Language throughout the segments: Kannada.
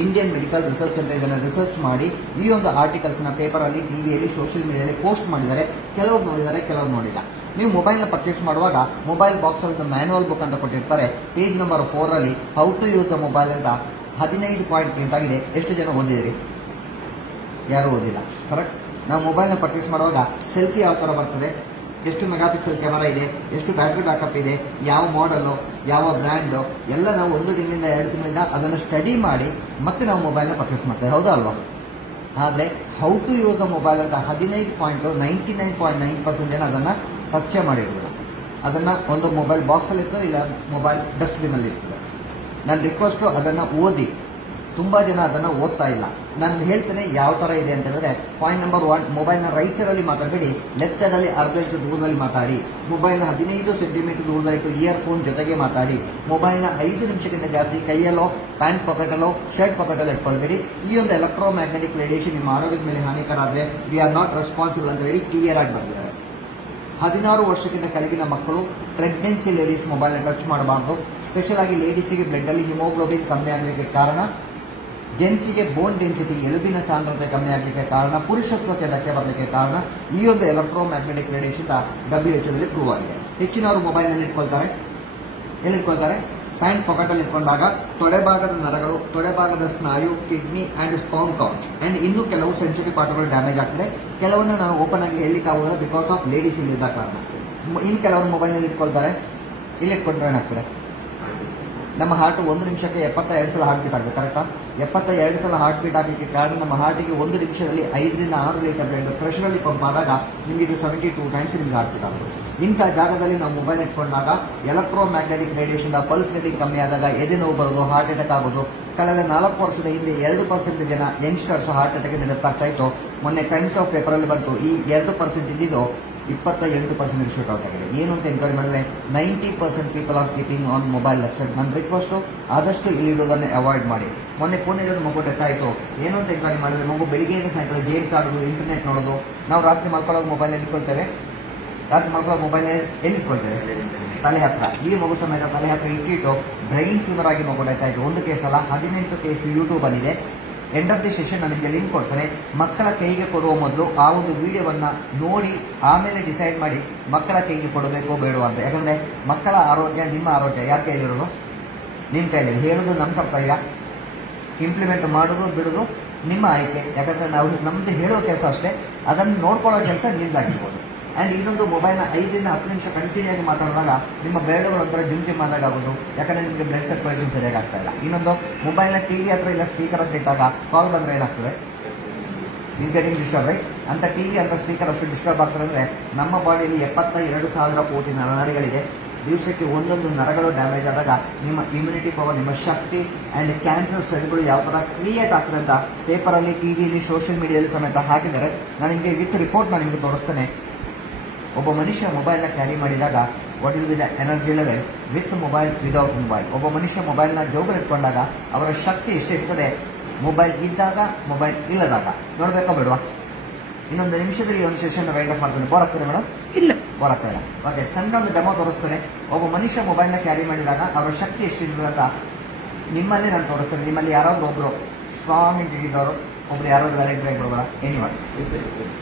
ಇಂಡಿಯನ್ ಮೆಡಿಕಲ್ ರಿಸರ್ಚ್ ಸೆಂಟರ್ ಇದನ್ನು ರಿಸರ್ಚ್ ಮಾಡಿ ಈ ಒಂದು ಆರ್ಟಿಕಲ್ಸ್ನ ಪೇಪರ್ ಅಲ್ಲಿ ಟಿವಿಯಲ್ಲಿ ಸೋಷಿಯಲ್ ಮೀಡಿಯಾದಲ್ಲಿ ಪೋಸ್ಟ್ ಮಾಡಿದ್ದಾರೆ. ಕೆಲವರು ನೋಡಿದ್ದಾರೆ, ಕೆಲವರು ನೋಡಿಲ್ಲ. ನೀವು ಮೊಬೈಲ್ನ ಪರ್ಚೇಸ್ ಮಾಡುವಾಗ ಮೊಬೈಲ್ ಬಾಕ್ಸ್ ಅಲ್ಲಿ ಮ್ಯಾನುವಲ್ ಬುಕ್ ಅಂತ ಕೊಟ್ಟಿರ್ತಾರೆ. ಪೇಜ್ ನಂಬರ್ ಅಲ್ಲಿ how to use the mobile ಅಂತ ಹದಿನೈದು ಪಾಯಿಂಟ್ ಪ್ರಿಂಟ್ ಆಗಿದೆ. ಎಷ್ಟು ಜನ ಓದಿದಿರಿ? ಯಾರು ಓದಿಲ್ಲ. ಕರೆಕ್ಟ್ ನಾವು ಮೊಬೈಲ್ನ ಪರ್ಚೇಸ್ ಮಾಡುವಾಗ ಸೆಲ್ಫಿ ಯಾವ ಥರ ಬರ್ತದೆ? ಎಷ್ಟು ಮೆಗಾ ಪಿಕ್ಸೆಲ್ ಕ್ಯಾಮರಾ ಇದೆ? ಎಷ್ಟು ಬ್ಯಾಟ್ರಿ ಬ್ಯಾಕಪ್ ಇದೆ? ಯಾವ ಮಾಡಲು ಯಾವ ಬ್ರ್ಯಾಂಡು, ಎಲ್ಲ ನಾವು ಒಂದು ತಿಂಗಳಿಂದ ಎರಡು ತಿಂಗಳಿಂದ ಅದನ್ನು ಸ್ಟಡಿ ಮಾಡಿ ಮತ್ತೆ ನಾವು ಮೊಬೈಲ್ನ ಪರ್ಚೇಸ್ ಮಾಡ್ತೇವೆ, ಹೌದಾ ಅಲ್ವಾ? ಆದರೆ how to use a mobile ಅಂತ ಹದಿನೈದು point ninety nine point nine percent ಏನು ಅದನ್ನು ಪರಿಚಯ ಮಾಡಿರೋದಿಲ್ಲ. ಅದನ್ನು ಒಂದು ಮೊಬೈಲ್ ಬಾಕ್ಸಲ್ಲಿ ಇರ್ತದೆ ಇಲ್ಲ ಮೊಬೈಲ್ ಡಸ್ಟ್ಬಿನಲ್ಲಿ ಇರ್ತದೆ ನನ್ನ ರಿಕ್ವೆಸ್ಟು ಅದನ್ನು ಓದಿ. ತುಂಬ ಜನ ಅದನ್ನು ಓದ್ತಾ ಇಲ್ಲ. ನಾನು ಹೇಳ್ತೇನೆ ಯಾವ ಥರ ಇದೆ ಅಂತ ಹೇಳಿದ್ರೆ ಪಾಯಿಂಟ್ ನಂಬರ್ ಒನ್ ಮೊಬೈಲ್ನ ರೈಟ್ ಸೈಡಲ್ಲಿ ಮಾತಾಡಬೇಡಿ ಲೆಫ್ಟ್ ಸೈಡಲ್ಲಿ ಅರ್ಧ ಇಂಚು ದೂರದಲ್ಲಿ ಮಾತಾಡಿ ಮೊಬೈಲ್ನ ಹದಿನೈದು ಸೆಂಟಿಮೀಟರ್ ದೂರದಲ್ಲಿಟ್ಟು ಇಯರ್ ಫೋನ್ ಜೊತೆಗೆ ಮಾತಾಡಿ ಮೊಬೈಲ್ನ ಐದು ನಿಮಿಷಕ್ಕಿಂತ ಜಾಸ್ತಿ ಕೈಯಲ್ಲೋ ಪ್ಯಾಂಟ್ ಪಾಕೆಟಲ್ಲೋ ಶರ್ಟ್ ಪಾಕೆಟಲ್ಲೋ ಇಟ್ಕೊಳ್ಬೇಡಿ. ಈ ಒಂದು ಎಲೆಕ್ಟ್ರೋ ಮ್ಯಾಗ್ನೆಟಿಕ್ ರೇಡಿಯೇಷನ್ ನಿಮ್ಮ ಆರೋಗ್ಯದ ಮೇಲೆ ಹಾನಿಕರ ಆದರೆ ವಿ ಆರ್ ನಾಟ್ ರೆಸ್ಪಾನ್ಸಿಬಲ್ ಅಂತ ಹೇಳಿ ಕ್ಲಿಯರ್ ಆಗಿ ಬರ್ತಿದ್ದಾರೆ ಹದಿನಾರು ವರ್ಷಕ್ಕಿಂತ ಕೆಳಗಿನ ಮಕ್ಕಳು ಪ್ರೆಗ್ನೆನ್ಸಿ ಲೇಡೀಸ್ ಮೊಬೈಲ್ನ ಟಚ್ ಮಾಡಬಾರದು. ಸ್ಪೆಷಲ್ ಆಗಿ ಲೇಡೀಸಿಗೆ ಬ್ಲಡ್ಡಲ್ಲಿ ಹಿಮೋಗ್ಲೋಬಿನ್ ಕಮ್ಮಿ ಆಗಲಿಕ್ಕೆ ಕಾರಣ ಜೆಂಟ್ಸಿಗೆ ಬೋನ್ ಡೆನ್ಸಿಟಿ ಎಲುಬಿನ ಸಾಂದ್ರತೆ ಕಮ್ಮಿ ಆಗಲಿಕ್ಕೆ ಕಾರಣ ಪುರುಷತ್ವಕ್ಕೆ ಧಕ್ಕೆ ಬರಲಿಕ್ಕೆ ಕಾರಣ, ಈ ಒಂದು electromagnetic radiation W H prove ಆಗಿದೆ. ಹೆಚ್ಚಿನವರು ಮೊಬೈಲ್ನಲ್ಲಿ ಇಟ್ಕೊಳ್ತಾರೆ. ಎಲ್ಲಿ ಇಟ್ಕೊಳ್ತಾರೆ? ಪ್ಯಾಂಟ್ ಪಾಕೆಟಲ್ಲಿ ಇಟ್ಕೊಂಡಾಗ ತೊಡೆಭಾಗದ ನರಗಳು ತೊಡೆಭಾಗದ ಸ್ನಾಯು ಕಿಡ್ನಿ ಅಂಡ್ ಸ್ಪೌನ್ ಕೌಚ್ ಅಂಡ್ ಇನ್ನೂ ಕೆಲವು ಸೆನ್ಸಿಟಿವ್ ಪಾರ್ಟ್ಗಳು ಡ್ಯಾಮೇಜ್ ಆಗ್ತದೆ. ಕೆಲವನ್ನ ನಾನು ಓಪನ್ ಆಗಿ ಹೇಳಲಿಕ್ಕೆ ಆಗೋದಿಲ್ಲ ಬಿಕಾಸ್ ಆಫ್ ಲೇಡೀಸ್ ಇಲ್ಲಿದ್ದ ಕಾರಣ. ಇನ್ನು ಕೆಲವರು ಮೊಬೈಲ್ನಲ್ಲಿ ಇಟ್ಕೊಳ್ತಾರೆ. ಇಲ್ಲಿ ಇಟ್ಕೊಂಡ್ರೆ ಏನಾಗ್ತದೆ? ನಮ್ಮ ಹಾರ್ಟ್ ಒಂದು ನಿಮಿಷಕ್ಕೆ ಎಪ್ಪತ್ತ ಎರಡು ಸಲ ಹಾರ್ಟ್ ಬೀಟ್ ಆಗಬೇಕು ಕರೆಕ್ಟಾ ಎಪ್ಪತ್ತ ಎರಡು ಸಲ ಹಾರ್ಟ್ ಬೀಟ್ ಆಗಲಿಕ್ಕೆ ಕಾರಣ ನಮ್ಮ ಹಾರ್ಟಿಗೆ ಒಂದು ನಿಮಿಷದಲ್ಲಿ ಐದರಿಂದ ಆರು ಲೀಟರ್ ಬ್ಲಡ್ ಪ್ರೆಷರಲ್ಲಿ ಪಂಪ್ ಆದಾಗ ನಿಮಗೆ ಇದು ಸೆವೆಂಟಿ ಟೂ ಟೈಮ್ಸ್ ನಿಮ್ಗೆ ಹಾರ್ಟ್ ಬೀಟ್ ಆಗುತ್ತೆ. ಇಂಥ ಜಾಗದಲ್ಲಿ ನಾವು ಮೊಬೈಲ್ ಇಟ್ಕೊಂಡಾಗ electromagnetic radiation pulse rating ಕಮ್ಮಿ ಆದಾಗ ಎದೆ ನೋವು ಬರೋದು ಹಾರ್ಟ್ ಅಟ್ಯಾಕ್ ಆಗೋದು. ಕಳೆದ ನಾಲ್ಕು ವರ್ಷದ ಹಿಂದೆ ಎರಡು ಪರ್ಸೆಂಟ್ ಜನ ಯಂಗ್ಸ್ಟರ್ಸ್ ಹಾರ್ಟ್ ಅಟ್ಯಾಕ್ ನಿರ್ತಾಗ್ತಾ ಇತ್ತು. ಮೊನ್ನೆ ಟೈಮ್ಸ್ ಆಫ್ ಪೇಪರಲ್ಲಿ ಬಂತು, ಈ ಎರಡು ಪರ್ಸೆಂಟ್ ಇದ್ದಿದ್ದು ಇಪ್ಪತ್ತ ಎಂಟು ಪರ್ಸೆಂಟ್ ಶೂಟ್ ಔಟ್ ಆಗಿದೆ. ಏನು ಅಂತ ಎನ್ಕ್ವೈರಿ ಮಾಡಿದ್ರೆ, ninety percent people are keeping on mobile lecture ನನ್ನ ರಿಕ್ವೆಸ್ಟು ಆದಷ್ಟು ಇಲ್ಲಿಡೋದನ್ನು ಅವಾಯ್ಡ್ ಮಾಡಿ. ಮೊನ್ನೆ ಪುಣೆಯಲ್ಲಿ ಮಗು ಡೆತ್ ಆಯಿತು. ಏನು ಅಂತ ಎನ್ಕ್ವೈರಿ ಮಾಡಿದ್ರೆ, ಮಗು ಬೆಳಿಗ್ಗೆಯಿಂದ ಸಾಯಂಕಾಲ ಗೇಮ್ಸ್ ಆಡೋದು ಇಂಟರ್ನೆಟ್ ನೋಡೋದು. ನಾವು ರಾತ್ರಿ ಮಲ್ಕೊಳ್ಳೋದು ಮೊಬೈಲಲ್ಲಿ ಇಟ್ಕೊಳ್ತೇವೆ? ರಾತ್ರಿ ಮಲ್ಕೊಳ್ಳೋ ಮೊಬೈಲ್ ಎಲ್ಲಿ ಇಟ್ಕೊಳ್ತೇವೆ? ತಲೆ ಹತ್ರ. ಈ ಮಗು ಸಮೇತ ತಲೆ ಹತ್ರ ಇಟ್ಟಿಟ್ಟು ಬ್ರೈನ್ ಟ್ಯೂಮರ್ ಆಗಿ ಮಗು ಡೆತ್ ಆಯಿತು. ಒಂದು ಕೇಸ್ ಅಲ್ಲ, ಹದಿನೆಂಟು ಕೇಸ್ ಯೂಟ್ಯೂಬಲ್ಲಿದೆ ಎಂಡ್ ಆಫ್ ದಿ ಸೆಷನ್ ನಾನು ನಿಮಗೆ ಲಿಂಕ್ ಕೊಡ್ತೇನೆ ಮಕ್ಕಳ ಕೈಗೆ ಕೊಡುವ ಮೊದಲು ಆ ಒಂದು ವಿಡಿಯೋವನ್ನು ನೋಡಿ, ಆಮೇಲೆ ಡಿಸೈಡ್ ಮಾಡಿ ಮಕ್ಕಳ ಕೈಗೆ ಕೊಡಬೇಕೋ ಬೇಡೋ ಅಂತ. ಯಾಕಂದರೆ ಮಕ್ಕಳ ಆರೋಗ್ಯ, ನಿಮ್ಮ ಆರೋಗ್ಯ ಯಾರ ಕೈಲಿರೋದು ನಿಮ್ಮ ಕೈಯಲ್ಲಿ. ಹೇಳೋದು ನಮ್ಮ ಕರ್ತವ್ಯ. ಇಂಪ್ಲಿಮೆಂಟ್ ಮಾಡೋದು, ಬಿಡೋದು ನಿಮ್ಮ ಆಯ್ಕೆ. ಯಾಕಂದರೆ ನಾವು ನಮ್ಮದು ಹೇಳೋ ಕೆಲಸ ಅಷ್ಟೇ. ಅದನ್ನು ನೋಡ್ಕೊಳ್ಳೋ ಕೆಲಸ ನಿಮ್ದಾಗಿರ್ಬೋದು. ಆ್ಯಂಡ್ ಇನ್ನೊಂದು ಮೊಬೈಲ್ನ ಐದರಿಂದ ಹತ್ತು ನಿಮಿಷ ಕಂಟಿನ್ಯೂ ಆಗಿ ಮಾತಾಡಿದಾಗ ನಿಮ್ಮ ಬೆರಳುಗಳ ಒಂಥರ ಜುಂಟಿ ಮಾದಾಗ ಆಗೋದು. ಯಾಕಂದರೆ ನಿಮಗೆ ಬ್ಲಡ್ ಸರ್ಕ್ಯುಲೇಷನ್ ಸರಿಯಾಗಿ ಆಗ್ತಾ ಇಲ್ಲ. ಇನ್ನೊಂದು ಮೊಬೈಲ್ನ ಟಿ ವಿ ಹತ್ರ ಇಲ್ಲ ಸ್ಪೀಕರ್ ಹತ್ರ ಇಟ್ಟಾಗ ಕಾಲ್ ಬಂದರೆ ಏನಾಗ್ತದೆ? ಈಸ್ ಗೆಟಿಂಗ್ ಡಿಸ್ಟರ್ಬ್ ರೈಟ್ ಅಂತ ಟಿ ವಿ ಅಂತ ಸ್ಪೀಕರ್ ಅಷ್ಟು ಡಿಸ್ಟರ್ಬ್ ಆಗ್ತದೆ ಅಂದರೆ ನಮ್ಮ ಬಾಡಿಯಲ್ಲಿ ಎಪ್ಪತ್ತ ಎರಡು ಸಾವಿರ ಕೋಟಿ ನರಗಳಿಗೆ ದಿವಸಕ್ಕೆ ಒಂದೊಂದು ನರಗಳು ಡ್ಯಾಮೇಜ್ ಆದಾಗ ನಿಮ್ಮ ಇಮ್ಯುನಿಟಿ ಪವರ್ ನಿಮ್ಮ ಶಕ್ತಿ ಆ್ಯಂಡ್ ಕ್ಯಾನ್ಸರ್ ಸೆಲ್ಗಳು ಯಾವ ಥರ ಕ್ರಿಯೇಟ್ ಆಗ್ತದೆ ಅಂತ ಪೇಪರಲ್ಲಿ ಟಿ ವಿಯಲ್ಲಿ ಸೋಷಿಯಲ್ ಮೀಡಿಯಾದಲ್ಲಿ ಸಮೇತ ಹಾಕಿದರೆ ನಾನು ನಿಮಗೆ ವಿತ್ ರಿಪೋರ್ಟ್ ನಾನು ನಿಮಗೆ ತೋರಿಸ್ತೇನೆ. ಒಬ್ಬ ಮನುಷ್ಯ ಮೊಬೈಲ್ನ ಕ್ಯಾರಿ ಮಾಡಿದಾಗ what will be the energy level with mobile without mobile ಒಬ್ಬ ಮನುಷ್ಯ ಮೊಬೈಲ್ನ ಇಟ್ಕೊಂಡಾಗ ಅವರ ಶಕ್ತಿ ಎಷ್ಟಿರ್ತದೆ ಮೊಬೈಲ್ ಇದ್ದಾಗ ಮೊಬೈಲ್ ಇಲ್ಲದಾಗ. ನೋಡ್ಬೇಕಾ ಬೇಡವಾ? ಇನ್ನೊಂದು ನಿಮಿಷದಲ್ಲಿ ಒಂದು ಸೆಷನ್ ವೈಂಡ್ ಅಪ್ ಮಾಡ್ತೀನಿ. Bore madam? ಇಲ್ಲ. ಬೋರ್ ಇಲ್ಲ ಓಕೆ ಸಣ್ಣ ಒಂದು ಡೆಮೋ ತೋರಿಸ್ತಾನೆ. ಒಬ್ಬ ಮನುಷ್ಯ ಮೊಬೈಲ್ನ ಕ್ಯಾರಿ ಮಾಡಿದಾಗ ಅವರ ಶಕ್ತಿ ಎಷ್ಟಿರ್ತದೆ ಅಂತ ನಿಮ್ಮಲ್ಲಿ ನಾನು ತೋರಿಸ್ತೇನೆ. ನಿಮ್ಮಲ್ಲಿ ಯಾರಾದ್ರೂ ಒಬ್ರು ಸ್ಟ್ರಾಂಗ್ ಇಂಟಿದ್ದವರು ಒಬ್ರು ಯಾರಾದ್ರೂ ವ್ಯಾಲೆಂಟ್ ಆಗಿ ಬರೋಲ್ಲ. ಎನಿವನ್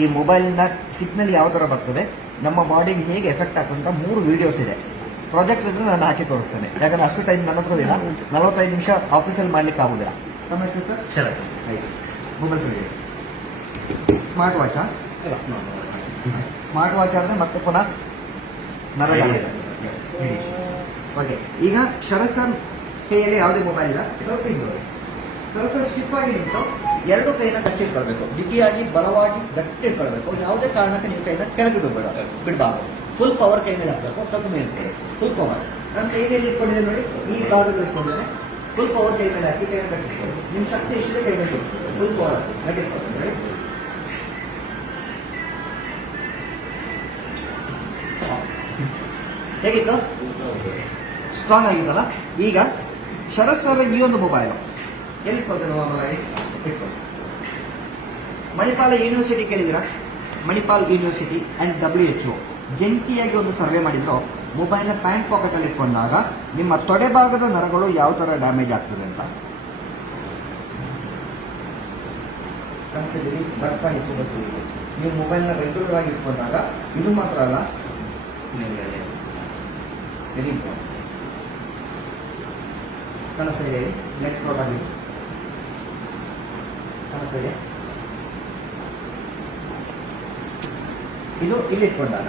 ಈ ಮೊಬೈಲಿಂದ ಸಿಗ್ನಲ್ ಯಾವ ತರ ಬರ್ತದೆ ನಮ್ಮ ಬಾಡಿಗೆ ಹೇಗೆ ಎಫೆಕ್ಟ್ ಆಗ್ತದಂತ ಅಂತ ಮೂರು ವಿಡಿಯೋಸ್ ಇದೆ. ಪ್ರಾಜೆಕ್ಟ್ ಇದ್ರೆ ನಾನು ಹಾಕಿ ತೋರಿಸ್ತೇನೆ. ಯಾಕಂದ್ರೆ ಅಷ್ಟು ಟೈಮ್ ನನ್ನ ಹತ್ರ ಇಲ್ಲ. ನಲವತ್ತೈದು ನಿಮಿಷ ಆಫೀಸಲ್ಲಿ ಮಾಡ್ಲಿಕ್ಕೆ ಆಗುದಿಲ್ಲ. ನಮ್ಮ ಹೆಸರು ಸರ್? ಶರತ್. ಮೊಬೈಲ್ ಸ್ಮಾರ್ಟ್ ವಾಚಾ ಸ್ಮಾರ್ಟ್ ವಾಚ್ ಆದ್ರೆ ಮತ್ತೆ ಪುನಃ ನರ ಓಕೆ ಈಗ ಶರತ್ ಸರ್ ಕೈಯಲ್ಲಿ ಯಾವುದೇ ಮೊಬೈಲ್ ಇಲ್ಲ? ಸರ್ ಸರ್ ಸ್ಟಿಫ್ ಆಗಿ ನಿಂತು ಎರಡು ಕೈನ ಗಟ್ಟಿ ಇಟ್ಕೊಳ್ಬೇಕು ಬಿಗಿಯಾಗಿ, ಬಲವಾಗಿ ಗಟ್ಟಿ ಇಟ್ಕೊಳ್ಬೇಕು ಯಾವುದೇ ಕಾರಣಕ್ಕೆ ನೀವು ಕೈನ ಕೆಳಗೆ ಬಿಡಬೇಡ. ಬಿಡಬಾರ್ದು. ಫುಲ್ ಪವರ್ ಕೈ ಮೇಲೆ ಹಾಕಬೇಕು. ಸ್ವಲ್ಪ ಮೇಲೆ ಫುಲ್ ಪವರ್ ನನ್ನ ಕೈಯಲ್ಲಿ ಇಟ್ಕೊಂಡಿದೆ ನೋಡಿ. ಈ ಭಾಗದಲ್ಲಿ ಇಟ್ಕೊಂಡಿದ್ದೇನೆ. ಫುಲ್ ಪವರ್ ಕೈ ಮೇಲೆ ಹಾಕಿ ಕೈ ಕಟ್ಟಿಸ್ಕೊಳ್ಳಿ ನಿಮ್ಮ ಶಕ್ತಿ ಎಷ್ಟಿದೆ ಕೈ ಮೇಲೆ ಫುಲ್ ಪವರ್ ಕಟ್ಟಿಸ್ಕೊಳ್ಳಿ ನೋಡಿ ಹೇಗಿತ್ತು? ಸ್ಟ್ರಾಂಗ್ ಆಗಿತ್ತಲ್ಲ? ಈಗ ಶರತ್ ಸರ್ ಈ ಒಂದು ಮೊಬೈಲ್ ಎಲ್ಲಿ ಕೊಡ್ತೇನೆ ನಾರ್ಮಲ್ ಆಗಿ Manipal university ಕೇಳಿದಿರಾ Manipal university and W H ಜಂಟಿಯಾಗಿ ಒಂದು ಸರ್ವೆ ಮಾಡಿದ್ರು. ಮೊಬೈಲ್ನ ಪ್ಯಾಂಟ್ ಪಾಕೆಟ್ ಅಲ್ಲಿ ಇಟ್ಕೊಂಡಾಗ ನಿಮ್ಮ ತೊಡೆ ಭಾಗದ ನರಗಳು ಯಾವ ತರ ಡ್ಯಾಮೇಜ್ ಆಗ್ತದೆ ಅಂತ. ಕನಸಿದ್ದೀರಿ ಬರ್ತಾ ಇತ್ತು ನೀವು ಮೊಬೈಲ್ನ ರೆಗ್ಯುಲರ್ ಆಗಿ ಇಟ್ಕೊಂಡಾಗ ಇದು ಮಾತ್ರ ಅಲ್ಲ. ವೆರಿ ಇಂಪಾರ್ಟೆಂಟ್ ಕನಸಿದೆ ನೆಟ್ ಫ್ರಾಡ್ ಆಗಿದೆ. ಕನಸಿದೆ ಇದು. ಇಲ್ಲಿ ಇಟ್ಕೊಂಡಾಗ.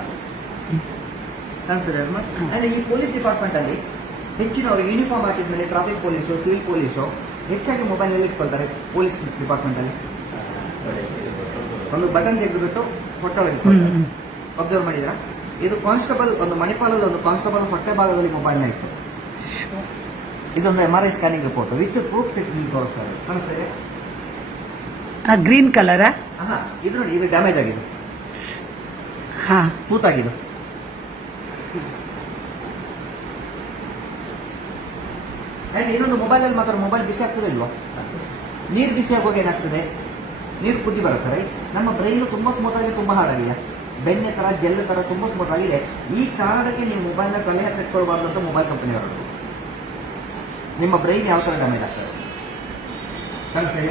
ಕಾಣಿಸ್ತಿದೆ. ಅಂಡ್ ಈ ಪೊಲೀಸ್ ಡಿಪಾರ್ಟ್ಮೆಂಟ್ ಅಲ್ಲಿ ಹೆಚ್ಚಿನವರು ಯೂನಿಫಾರ್ಮ್ ಹಾಕಿದ್ಮೇಲೆ ಟ್ರಾಫಿಕ್ ಪೊಲೀಸು ಸಿವಿಲ್ ಪೊಲೀಸು ಹೆಚ್ಚಾಗಿ ಮೊಬೈಲ್ನಲ್ಲಿ ಇಟ್ಕೊಳ್ತಾರೆ ಪೊಲೀಸ್ ಡಿಪಾರ್ಟ್ಮೆಂಟ್ ಅಲ್ಲಿ. ಒಂದು ಬಟನ್ ತೆಗೆದುಬಿಟ್ಟು ಹೊಟ್ಟೆ ಹ್ಮ್. ಅಬ್ಸರ್ವ್ ಮಾಡಿದ್ರ? ಇದು ಕಾನ್ಸ್ಟೇಬಲ್ ಒಂದು ಮಣಿಪಾಲಲ್ಲಿ ಒಂದು ಕಾನ್ಸ್ಟೇಬಲ್ ಹೊಟ್ಟೆ ಭಾಗದಲ್ಲಿ ಮೊಬೈಲ್ನ ಇಟ್ಟು. ಇದೊಂದು M R I scanning report with proof technique ತೋರಿಸ್ತಾರೆ ಕಾಣಿಸ್ತಾ ಗ್ರೀನ್ ಕಲರಾ? ಹಾ ಇದು ನೋಡಿ ಇದು ಡ್ಯಾಮೇಜ್ ಆಗಿದೆ ಹಾ. ತೂತಾಗಿದೆ ಅಂಡ್ ಇನ್ನೊಂದು ಮೊಬೈಲ್ ಅಲ್ಲಿ ಮಾತ್ರ ಮೊಬೈಲ್ ಬಿಸಿ ಆಗ್ತದೆ ಇಲ್ವಾ ನೀರು ಬಿಸಿ ಆಗುವಾಗ ಏನಾಗ್ತದೆ? ನೀರು ಕುದ್ದಿ ಬರುತ್ತೆ ರೈಟ್ ನಮ್ಮ ಬ್ರೈನ್ ತುಂಬಾ ಸ್ಮೂತ್ ಆಗಿ ತುಂಬಾ ಹಾಳಾಗಿದೆ ಬೆಣ್ಣೆ ತರ ಜೆಲ್ ತರ ತುಂಬಾ ಸ್ಮೂತ್ ಆಗಿದೆ. ಈ ಕಾರಣಕ್ಕೆ ನೀವು ಮೊಬೈಲ್ನ ತಲೆ ಹತ್ರ ಇಟ್ಕೊಳ್ಬಾರ್ದು ಅಂತ ಮೊಬೈಲ್ ಕಂಪನಿ ಹೊರಟು ನಿಮ್ಮ ಬ್ರೈನ್ ಯಾವ ತರ ಡ್ಯಾಮೇಜ್ ಆಗ್ತದೆ? ಕಾಣಿಸ್ತಾ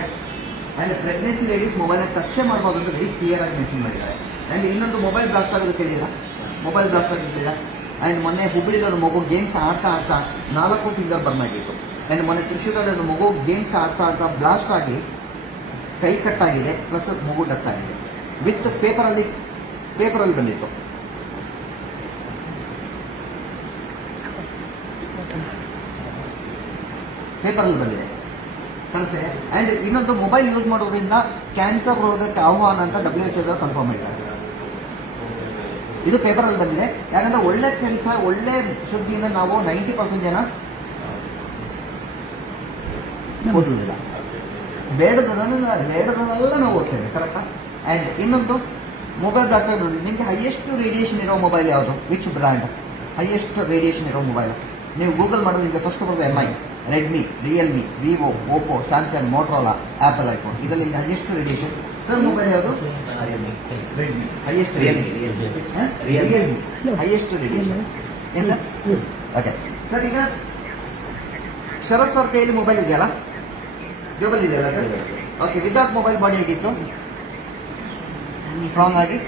and pregnancy ladies mobile touch ಮಾಡ್ಬೋದು ಅಂತ ವೆರಿ ಕ್ಲಿಯರ್ ಆಗಿ ಮೆನ್ಷನ್ ಮಾಡಿದ್ದಾರೆ. ಆ್ಯಂಡ್ ಇನ್ನೊಂದು ಮೊಬೈಲ್ ಬ್ಲಾಸ್ಟ್ ಆಗೋದು ಕೇಳಿಲ್ಲ ಮೊಬೈಲ್ ಬ್ಲಾಸ್ಟ್ ಆಗಿರ್ತಿಲ್ಲ ಅಂಡ್ ಮೊನ್ನೆ ಹುಬ್ಬಳ್ಳಿಯಲ್ಲಿ ಮಗು ಗೇಮ್ಸ್ ಆಡ್ತಾ ಆಡ್ತಾ ನಾಲ್ಕು ಫಿಂಗರ್ ಬರ್ನ್ ಆಗಿತ್ತು. ಆ್ಯಂಡ್ ಮೊನ್ನೆ ಕೃಷಿದಲ್ಲಿ ಒಂದು ಮಗು ಗೇಮ್ಸ್ ಆಡ್ತಾ ಆಡ್ತಾ ಬ್ಲಾಸ್ಟ್ ಆಗಿ ಕೈ ಕಟ್ಟಾಗಿದೆ ಪ್ಲಸ್ ಮಗು ಡಟ್ ಆಗಿದೆ. ವಿತ್ ಪೇಪರಲ್ಲಿ ಪೇಪರಲ್ಲಿ ಬಂದಿತ್ತು. ಪೇಪರಲ್ಲಿ ಬಂದಿದೆ. ಕಾಣಿಸ್ತಿದೆ ಅಂಡ್ ಇನ್ನೊಂದು ಮೊಬೈಲ್ ಯೂಸ್ ಮಾಡೋದ್ರಿಂದ ಕ್ಯಾನ್ಸರ್ ರೋಗಕ್ಕೆ ಆಹ್ವಾನ ಅಂತ ಡಬ್ಲ್ಯೂ ಎಚ್ ಕನ್ಫರ್ಮ್ ಮಾಡಿದ್ದಾರೆ. ಇದು ಪೇಪರ್ ಅಲ್ಲಿ ಬಂದಿದೆ. ಯಾಕಂದ್ರೆ ಒಳ್ಳೆ ಕೆಲಸ, ಒಳ್ಳೆ ಸುದ್ದಿಯಿಂದ ನಾವು ನೈಂಟಿ ಪರ್ಸೆಂಟ್ ಜನ ಓದುದಿಲ್ಲ. ಬೇಡದನ್ನೆಲ್ಲ ಬೇಡದನ್ನೆಲ್ಲ ನಾವು ಓದ್ತೇವೆ ಕರೆಕ್ಟಾ ಅಂಡ್ ಇನ್ನೊಂದು ಮೊಬೈಲ್ ಜಾಸ್ತಿ ನಿಮಗೆ ಹೈಯೆಸ್ಟ್ ರೇಡಿಯೇಷನ್ ಇರೋ ಮೊಬೈಲ್ ಯಾವುದು? ವಿಚ್ ಬ್ರ್ಯಾಂಡ್ ಹೈಯೆಸ್ಟ್ ರೇಡಿಯೇಷನ್ ಇರೋ ಮೊಬೈಲ್ ನೀವು ಗೂಗಲ್ ಮಾಡೋದು ಈಗ ಫಸ್ಟ್ ಬರೋದು M I Redmi Realme Vivo Oppo Samsung Motorola Apple iPhone ಇದರಲ್ಲಿ ನಿಮಗೆ ಹೈಯೆಸ್ಟ್ ರೇಡಿಯೇಷನ್ ಸರ್ ಮೊಬೈಲ್ ಯಾವುದು? Redmi highest Realme, Realme. Realme. Realme highest radiation ಏನು ಸರ್ ಓಕೆ ಸರ್ ಈಗ ಶರತ್ ಸರ್ ಕೈಯಲ್ಲಿ ಮೊಬೈಲ್ ಇದೆಯಲ್ಲ? ಜೋಬಲ್ ಇದೆಯಲ್ಲ sir okay without mobile body ಹೇಗಿತ್ತು? ಸ್ಟ್ರಾಂಗ್ ಆಗಿ?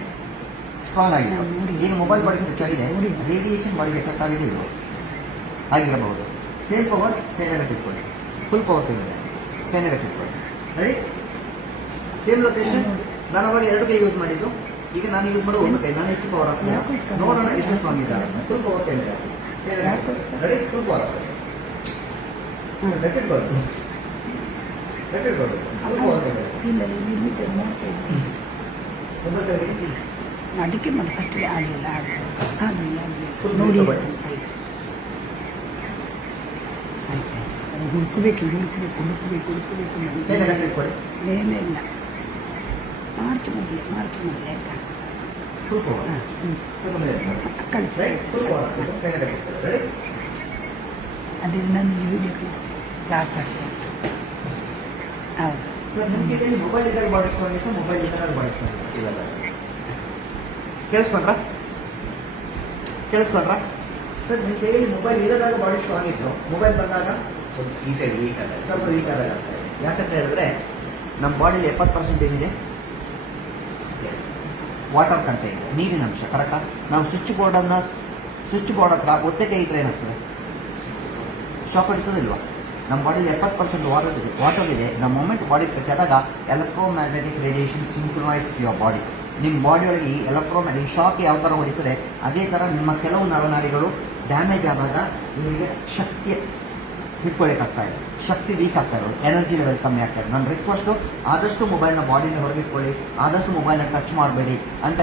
ಸ್ಟ್ರಾಂಗ್ ಆಗಿತ್ತು. ಏನು ಮೊಬೈಲ್ ಬಾಡಿ ಹೆಚ್ಚಾಗಿದೆ? ರೇಡಿಯೇಷನ್ ಬಾಡಿ ಬೇಕಾಗಿದೆ ಆಗಿದೆ ಇಲ್ವೋ ಆಗಿರಬಹುದು. ಸೇಮ್ ಪವರ್ ಕೈನಗಟ್ ಇಟ್ಕೊಳ್ಳಿ. ಫುಲ್ ಪವರ್ ಕೈನಿದೆ ಕೈನಗಟ್ ಇಟ್ಕೊಳ್ಳಿ. ರೆಡಿ ಸೇಮ್ ಲೊಕೇಶನ್ ನಾನು ಅವಾಗ ಎರಡು ಕೈ ಯೂಸ್ ಮಾಡಿದ್ದು. ಈಗ ನಾನು ಯೂಸ್ ಮಾಡೋ ಒಂದು ಕೈ. ನಾನು ಹೆಚ್ಚು ಪವರ್ ಹಾಕ್ತೀನಿ? ನೋಡೋಣ ಎಷ್ಟು ಸ್ಟ್ರಾಂಗ್ ಇದೆ. ಫುಲ್ ಪವರ್ ಯಾಕೋಸ್ಕರ? ರೆಡಿ ಫುಲ್ ಪವರ್ ಬರ್ದು ಲೆಟ್ ಇಟ್ ಬರ್ದು ಫುಲ್ ಪವರ್ ಅದಕ್ಕೆ ಮಾಡಿ ಫಸ್ಟ್ ಆಗಲಿಲ್ಲ. ಆಗಲಿಲ್ಲ ನೋಡಿ ಮಿನಿಟ್ ಹುಡುಕಬೇಕು ಹುಡುಕಬೇಕು ಹುಡುಕಬೇಕು ಹುಡುಕಬೇಕು. ಏನೇ ಇಲ್ಲ ಮಾರ್ಚ್ ಮೊದಲೇ ಮಾರ್ಚ್ ಮೊದಲೇ ಆಯ್ತಾ? ಕಳಿಸಿ ರೈಟ್ ಫುಲ್ ಪವರ್ ಹಾಕ್ಬಿಟ್ಟು ಕೈನ ಲೆಟ್ ಇಟ್ಕೊಳ್ಳಿ ರೆಡಿ? ಅದೇ ನಾನು ವಿಡಿಯೋ ಕಳಿಸ್ತೀನಿ ಕ್ಲಾಸ್ ಆಗ್ತದೆ ಹೌದು. ಸರ್ ನಿಮ್ಗೆ ಇದರಲ್ಲಿ ಮೊಬೈಲ್ ಸ್ಟ್ರಾಂಗ್ ಇತ್ತು ಮೊಬೈಲ್ ಇದ್ರಲ್ಲಿ ಸ್ಟ್ರಾಂಗ್ ಇತ್ತು ಕೇಳಿಸ್ಕೊಂಡ್ರ? ಕೇಳಿಸ್ಕೊಂಡ್ರ? ಸರ್ ನಿಮ್ಮ ಕೈಯಲ್ಲಿ ಮೊಬೈಲ್ ಇಲ್ಲದಾಗ ಬಾಡಿ ಸ್ಟ್ರಾಂಗ್ ಇತ್ತು ಮೊಬೈಲ್ ಬಂದಾಗ ಸ್ವಲ್ಪ ಈ ಸೈಡ್ ವೀಕ್ ಅಲ್ಲ ಸ್ವಲ್ಪ ವೀಕ್ ಆದಾಗ ಆಗ್ತಾ ಇದೆ ಯಾಕಂತ ಹೇಳಿದ್ರೆ ನಮ್ಮ ಬಾಡಿಲಿ ಎಪ್ಪತ್ತು ಪರ್ಸೆಂಟೇಜ್ ಇದೆ. ವಾಟರ್ ಕಂಟೆಂಟ್ ನೀರಿನ ಅಂಶ ಕರೆಕ್ಟಾ ನಾವು ಸ್ವಿಚ್ ಬೋರ್ಡ್ ಅನ್ನ ಸ್ವಿಚ್ ಬೋರ್ಡ್ ಹತ್ರ ಒತ್ತೆ ಕೈ ಇದ್ರೆ ಏನಾಗ್ತದೆ? ಶಾಕ್ ಹೊಡಿತದಿಲ್ವಾ? ನಮ್ಮ ಬಾಡಿಲಿ ಎಪ್ಪತ್ತು ಪರ್ಸೆಂಟ್ ವಾಟರ್ ಇದೆ. ವಾಟರ್ ಇದೆ. ನಮ್ಮ ಮೊಮೆಂಟ್ ಬಾಡಿ ಕೆಳಗ electromagnetic radiation synchronise your body ನಿಮ್ಮ ಬಾಡಿ ಒಳಗೆ ಈ ಎಲೆಕ್ಟ್ರೋಮ್ಯಾಗ್ನೆಟಿಕ್ ಶಾಕ್ ಯಾವ ಥರ ಹೊಡಿತದೆ, ಅದೇ ಥರ ನಿಮ್ಮ ಕೆಲವು ನರನಾಡಿಗಳು ಡ್ಯಾಮೇಜ್ ಆದಾಗ ನಿಮಗೆ ಶಕ್ತಿ ಆಗ್ತಾ ಇದೆ ಶಕ್ತಿ ವೀಕ್ ಆಗ್ತಾ ಇರೋದು. ಎನರ್ಜಿ ಲೆವೆಲ್ ಕಮ್ಮಿ ಆಗ್ತಾ ಇದೆ. ನನ್ನ ರಿಕ್ವೆಸ್ಟು ಆದಷ್ಟು ಮೊಬೈಲ್ನ ಬಾಡಿನ ಹೊರಗಿಟ್ಕೊಳ್ಳಿ. ಆದಷ್ಟು ಮೊಬೈಲ್ನ ಟಚ್ ಮಾಡಬೇಡಿ ಅಂತ